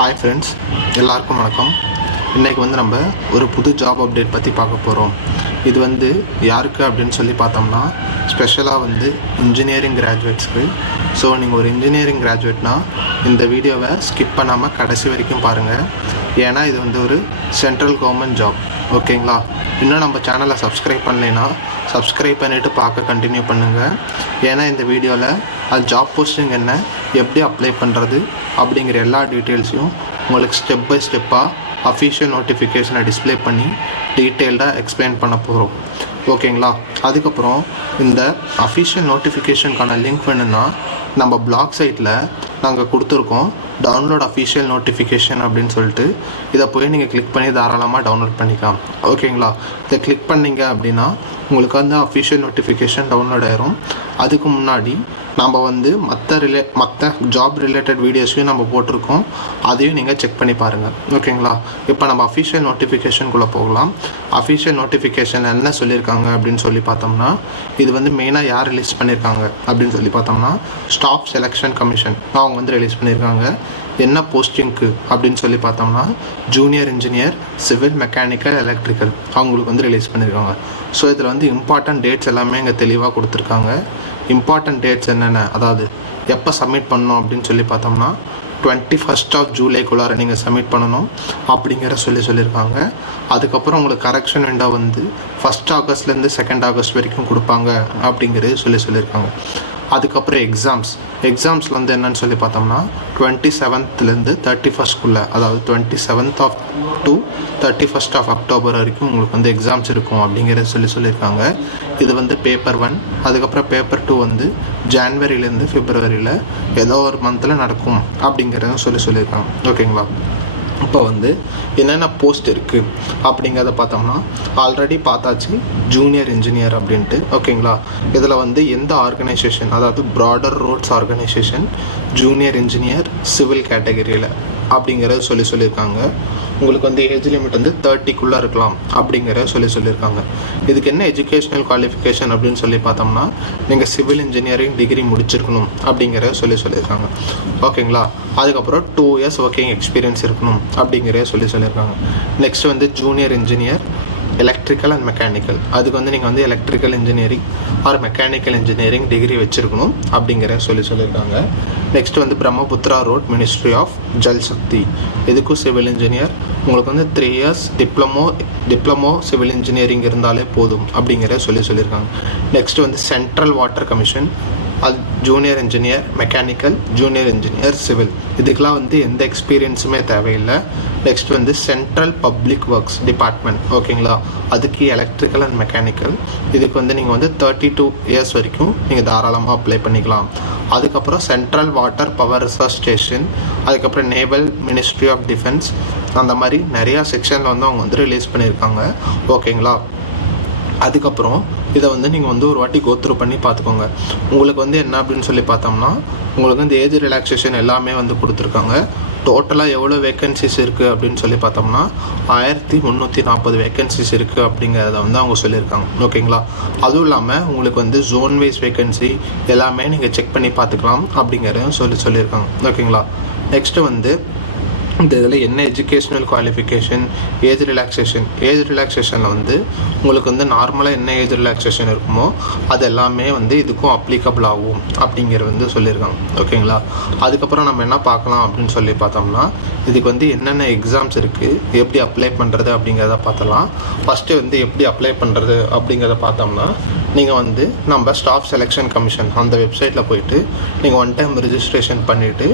Hi friends, எல்லாருக்கும் வணக்கம். இன்றைக்கி நம்ம ஒரு புது ஜாப் அப்டேட் பற்றி பார்க்க போகிறோம். இது யாருக்கு அப்படின்னு சொல்லி பார்த்தோம்னா, ஸ்பெஷலாக இன்ஜினியரிங் கிராஜுவேட்ஸ்க்கு. ஸோ நீங்கள் ஒரு இன்ஜினியரிங் கிராஜுவேட்னால் இந்த வீடியோவை ஸ்கிப் பண்ணாமல் கடைசி வரைக்கும் பாருங்கள். ஏன்னா இது ஒரு சென்ட்ரல் கவர்மெண்ட் ஜாப். ஓகேங்களா? இன்னும் நம்ம சேனலை சப்ஸ்கிரைப் பண்ணலைன்னா சப்ஸ்கிரைப் பண்ணிவிட்டு பார்க்க கண்டினியூ பண்ணுங்கள். ஏன்னா இந்த வீடியோவில் அது ஜாப் போஸ்டிங் என்ன, எப்படி அப்ளை பண்ணுறது அப்படிங்கிற எல்லா டீட்டெயில்ஸையும் உங்களுக்கு ஸ்டெப் பை ஸ்டெப்பாக அஃபிஷியல் நோட்டிஃபிகேஷனை டிஸ்பிளே பண்ணி டீட்டெயில்டாக எக்ஸ்பிளைன் பண்ண போகிறோம். ஓகேங்களா? அதுக்கப்புறம் இந்த அஃபிஷியல் நோட்டிஃபிகேஷனுக்கான லிங்க் வேணும்னா நம்ம பிளாக் சைட்டில் நாங்கள் கொடுத்துருக்கோம், டவுன்லோட் அஃபிஷியல் நோட்டிஃபிகேஷன் அப்படின்னு சொல்லிட்டு. இதை போய் நீங்கள் கிளிக் பண்ணி தாராளமாக டவுன்லோட் பண்ணிக்கலாம். ஓகேங்களா? இதை கிளிக் பண்ணிங்க அப்படின்னா உங்களுக்கு அஃபிஷியல் நோட்டிஃபிகேஷன் டவுன்லோட் ஆயிரும். அதுக்கு முன்னாடி நம்ம மற்ற ஜாப் ரிலேட்டட் வீடியோஸையும் நம்ம போட்டிருக்கோம், அதையும் நீங்கள் செக் பண்ணி பாருங்கள். ஓகேங்களா? இப்போ நம்ம அஃபிஷியல் நோட்டிஃபிகேஷனுக்குள்ளே போகலாம். அஃபிஷியல் நோட்டிஃபிகேஷன் என்ன சொல்லியிருக்காங்க அப்படின்னு சொல்லி பார்த்தோம்னா, இது மெயினாக யார் ரிலீஸ் பண்ணியிருக்காங்க அப்படின்னு சொல்லி பார்த்தோம்னா, ஸ்டாஃப் செலெக்ஷன் கமிஷன் அவங்க ரிலீஸ் பண்ணியிருக்காங்க. என்ன போஸ்டிங்க்கு அப்படின்னு சொல்லி பார்த்தோம்னா, junior engineer civil mechanical electrical அவங்களுக்கு ரிலீஸ் பண்ணியிருக்காங்க. ஸோ இதில் இம்பார்ட்டன்ட் டேட்ஸ் எல்லாமே இங்கே தெளிவாக கொடுத்துருக்காங்க. இம்பார்ட்டன்ட் டேட்ஸ் என்னென்ன, அதாவது எப்போ சப்மிட் பண்ணணும் அப்படின்னு சொல்லி பார்த்தோம்னா 21 ஜூலைக்குள்ளார நீங்கள் சப்மிட் பண்ணணும் அப்படிங்கிற சொல்லியிருக்காங்க. அதுக்கப்புறம் உங்களுக்கு கரெக்ஷன் விண்டோ 1 ஆகஸ்ட்லேருந்து 2 ஆகஸ்ட் வரைக்கும் கொடுப்பாங்க அப்படிங்கிறது சொல்லியிருக்காங்க. அதுக்கப்புறம் எக்ஸாம்ஸில் என்னன்னு சொல்லி பார்த்தோம்னா 27th 31st, அதாவது 27th to 31st அக்டோபர் வரைக்கும் உங்களுக்கு எக்ஸாம்ஸ் இருக்கும் அப்படிங்கிறத சொல்லியிருக்காங்க. இது பேப்பர் 1. அதுக்கப்புறம் பேப்பர் 2 ஜான்வரியிலேருந்து பிப்ரவரியில் ஏதோ ஒரு மந்தில் நடக்கும் அப்படிங்கிறத சொல்லியிருக்காங்க. ஓகேங்களா? இப்போ என்னென்ன போஸ்ட் இருக்குது அப்படிங்கிறத பார்த்தோம்னா, ஆல்ரெடி பார்த்தாச்சு ஜூனியர் இன்ஜினியர் அப்படின்ட்டு. ஓகேங்களா? இதில் எந்த ஆர்கனைசேஷன், அதாவது border roads organisation junior engineer civil கேட்டகரியில் அப்படிங்கிறத சொல்லியிருக்காங்க. உங்களுக்கு ஏஜ் லிமிட் 30க்குள்ளே இருக்கலாம் அப்படிங்கிற சொல்லியிருக்காங்க. இதுக்கு என்ன எஜுகேஷ்னல் குவாலிஃபிகேஷன் அப்படின்னு சொல்லி பார்த்தோம்னா, நீங்கள் சிவில் இன்ஜினியரிங் டிகிரி முடிச்சிருக்கணும் அப்படிங்கிற சொல்லியிருக்காங்க. ஓகேங்களா? அதுக்கப்புறம் 2 years ஒர்க்கிங் எக்ஸ்பீரியன்ஸ் இருக்கணும் அப்படிங்கிற சொல்லியிருக்காங்க. Next junior engineer electrical and mechanical, அதுக்கு நீங்கள் electrical engineering or mechanical engineering degree வச்சுருக்கணும் அப்படிங்கிற சொல்லியிருக்காங்க. Next Brahmaputra road ministry of Jal Shakti, இதுக்கும் சிவில் இன்ஜினியர் உங்களுக்கு 3 years டிப்ளமோ சிவில் இன்ஜினியரிங் இருந்தாலே போதும் அப்படிங்கிற சொல்லியிருக்காங்க. நெக்ஸ்ட் சென்ட்ரல் வாட்டர் கமிஷன், அது junior engineer mechanical, junior engineer civil, இதுக்கெலாம் எந்த எக்ஸ்பீரியன்ஸுமே தேவையில்லை. Next central public works department, ஓகேங்களா? அதுக்கு எலக்ட்ரிக்கல் அண்ட் மெக்கானிக்கல், இதுக்கு நீங்கள் 32 years வரைக்கும் நீங்கள் தாராளமாக அப்ளை பண்ணிக்கலாம். அதுக்கப்புறம் central water power research station, அதுக்கப்புறம் நேவல் மினிஸ்ட்ரி ஆஃப் டிஃபென்ஸ், அந்த மாதிரி நிறையா செக்ஷனில் அவங்க ரிலீஸ் பண்ணியிருக்காங்க. ஓகேங்களா? அதுக்கப்புறம் இதை நீங்கள் ஒரு வாட்டி கோத்ரூ பண்ணி பார்த்துக்கோங்க. உங்களுக்கு என்ன அப்படின்னு சொல்லி பார்த்தோம்னா, உங்களுக்கு ஏஜ் ரிலாக்ஸேஷன் எல்லாமே கொடுத்துருக்காங்க. டோட்டலாக எவ்வளோ வேக்கன்சிஸ் இருக்குது அப்படின்னு சொல்லி பார்த்தோம்னா 1340 வேக்கன்சிஸ் இருக்குது அப்படிங்கிறத அவங்க சொல்லியிருக்காங்க. ஓகேங்களா? அதுவும் இல்லாமல் உங்களுக்கு ஜோன் வைஸ் வேக்கன்சி எல்லாமே நீங்கள் செக் பண்ணி பார்த்துக்கலாம் அப்படிங்கிறதையும் சொல்லியிருக்காங்க. ஓகேங்களா? நெக்ஸ்ட்டு இந்த இதில் என்ன எஜுகேஷ்னல் குவாலிஃபிகேஷன், ஏஜ் ரிலாக்ஸேஷனில் உங்களுக்கு நார்மலாக என்ன ஏஜ் ரிலாக்ஸேஷன் இருக்குமோ அது எல்லாமே இதுக்கும் அப்ளிகபிள் ஆகும் அப்படிங்கிறது சொல்லியிருக்காங்க. ஓகேங்களா? அதுக்கப்புறம் நம்ம என்ன பார்க்கலாம் அப்படின்னு சொல்லி பார்த்தோம்னா, இதுக்கு என்னென்ன எக்ஸாம்ஸ் இருக்குது, எப்படி அப்ளை பண்ணுறது அப்படிங்கிறத பார்த்தலாம். ஃபஸ்ட்டு எப்படி அப்ளை பண்ணுறது அப்படிங்கிறத பார்த்தோம்னா, நீங்கள் நம்ம ஸ்டாஃப் செலெக்ஷன் கமிஷன் அந்த வெப்சைட்டில் போயிட்டு நீங்கள் 1 time ரிஜிஸ்ட்ரேஷன் பண்ணிவிட்டு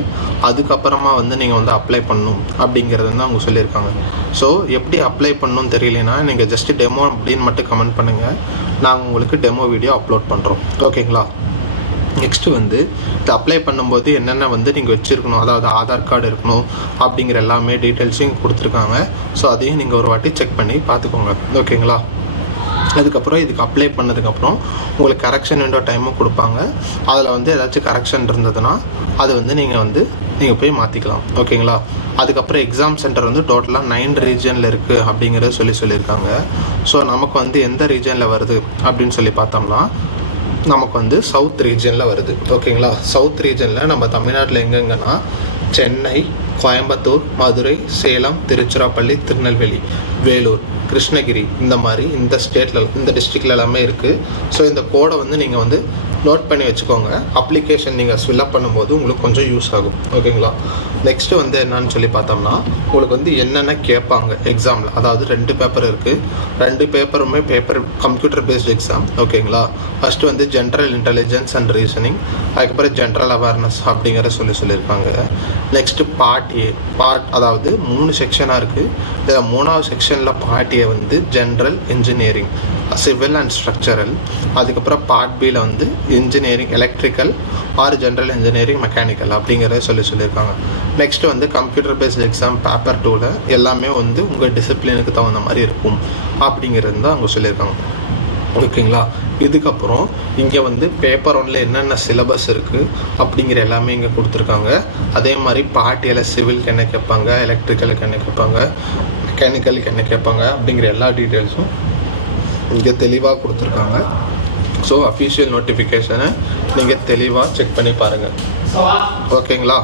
அதுக்கப்புறமா நீங்கள் அப்ளை பண்ணணும் அப்படிங்கிறது அவங்க சொல்லியிருக்காங்க. ஸோ எப்படி அப்ளை பண்ணணும்னு தெரியலனா நீங்கள் ஜஸ்ட் டெமோ அப்படின்னு மட்டும் கமெண்ட் பண்ணுங்கள், நாங்கள் உங்களுக்கு டெமோ வீடியோ அப்லோட் பண்ணுறோம். ஓகேங்களா? நெக்ஸ்ட்டு இது அப்ளை பண்ணும்போது என்னென்ன நீங்கள் வச்சுருக்கணும், அதாவது ஆதார் கார்டு இருக்கணும் அப்படிங்கிற எல்லாமே டீட்டெயில்ஸையும் கொடுத்துருக்காங்க. ஸோ அதையும் நீங்கள் ஒரு வாட்டி செக் பண்ணி பார்த்துக்கோங்க. ஓகேங்களா? அதுக்கப்புறம் இதுக்கு அப்ளை பண்ணதுக்கப்புறம் உங்களுக்கு கரெக்ஷன் விண்டோ டைமும் கொடுப்பாங்க. அதில் ஏதாச்சும் கரெக்ஷன் இருந்ததுன்னா அது நீங்கள் போய் மாற்றிக்கலாம். ஓகேங்களா? அதுக்கப்புறம் எக்ஸாம் சென்டர் டோட்டலாக 9 ரீஜனில் இருக்குது அப்படிங்கிறத சொல்லியிருக்காங்க. ஸோ நமக்கு எந்த ரீஜனில் வருது அப்படின்னு சொல்லி பார்த்தோம்னா, நமக்கு சவுத் ரீஜனில் வருது. ஓகேங்களா? சவுத் ரீஜனில் நம்ம தமிழ்நாட்டில் எங்கெங்கன்னா சென்னை, கோயம்புத்தூர், மதுரை, சேலம், திருச்சிராப்பள்ளி, திருநெல்வேலி, வேலூர், கிருஷ்ணகிரி இந்த மாதிரி இந்த ஸ்டேட்டில் இந்த டிஸ்ட்ரிக்டில் எல்லாமே இருக்குது. ஸோ இந்த கோடை வந்து நீங்கள் வந்து நோட் பண்ணி வச்சுக்கோங்க. அப்ளிகேஷன் நீங்கள் ஃபில்அப் பண்ணும்போது உங்களுக்கு கொஞ்சம் யூஸ் ஆகும். ஓகேங்களா? நெக்ஸ்ட்டு வந்து என்னன்னு சொல்லி பார்த்தோம்னா உங்களுக்கு வந்து என்னென்ன கேட்பாங்க எக்ஸாமில். அதாவது 2 பேப்பர் இருக்குது. 2 பேப்பருமே கம்ப்யூட்டர் பேஸ்ட் எக்ஸாம். ஓகேங்களா? ஃபஸ்ட்டு வந்து ஜென்ரல் இன்டெலிஜென்ஸ் அண்ட் ரீசனிங், அதுக்கப்புறம் ஜென்ரல் அவேர்னஸ் அப்படிங்கிற சொல்லியிருக்காங்க. Next part A. அதாவது 3 செக்ஷனாக இருக்குது. இதில் 3வது செக்ஷனில் பார்ட் ஏ வந்து general engineering, civil and structural. அதுக்கப்புறம் பார்ட் பியில் வந்து engineering electrical R general engineering mechanical அப்படிங்கிறத சொல்லியிருக்காங்க. நெக்ஸ்ட்டு வந்து கம்ப்யூட்டர் பேஸ்ட் எக்ஸாம் பேப்பர் 2ல் எல்லாமே வந்து உங்கள் டிசிப்ளினுக்கு தகுந்த மாதிரி இருக்கும் அப்படிங்கிறது தான் அவங்க சொல்லியிருக்காங்க. ஓகேங்களா? இதுக்கப்புறம் இங்கே வந்து பேப்பர் 1ல் என்னென்ன சிலபஸ் இருக்குது அப்படிங்கிற எல்லாமே இங்கே கொடுத்துருக்காங்க. அதே மாதிரி பார்ட் ஏல சிவிலுக்கு என்ன கேட்பாங்க, எலக்ட்ரிக்கலுக்கு என்ன கேட்பாங்க, மெக்கானிக்கலுக்கு என்ன கேட்பாங்க அப்படிங்கிற எல்லா டீட்டெயில்ஸும் இங்கே தெளிவாக கொடுத்துருக்காங்க. ஸோ அஃபிஷியல் நோட்டிஃபிகேஷனை நீங்கள் தெளிவாக செக் பண்ணி பாருங்கள். ஓகேங்களா?